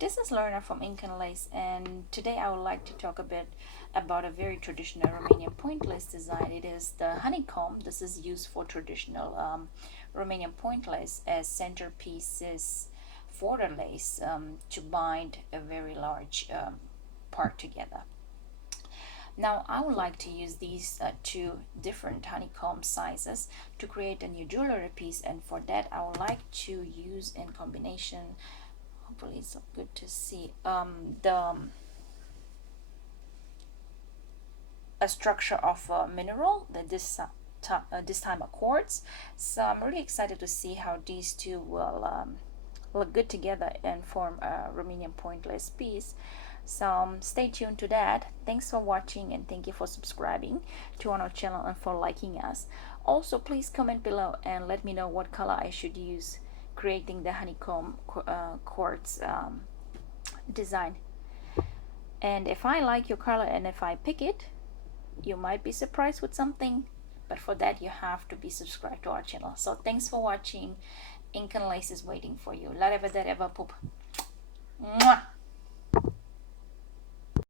This is Lorna from Ink and Lace, and today I would like to talk a bit about a very traditional Romanian point lace design. It is the honeycomb. This is used for traditional Romanian point lace as centerpieces for the lace to bind a very large part together. Now I would like to use these two different honeycomb sizes to create a new jewelry piece, and for that I would like to use in combination, hopefully it's good to see, the a structure of a mineral that this time a quartz. So I'm really excited to see how these two will look good together and form a Romanian pointless piece. So stay tuned to that. Thanks for watching and thank you for subscribing to our channel and for liking us. Also, please comment below and let me know what color I should use creating the honeycomb quartz design. And if I like your color and if I pick it, you might be surprised with something, but for that you have to be subscribed to our channel. So thanks for watching. Ink and Lace is waiting for you. La reva de reva pup. Mwah!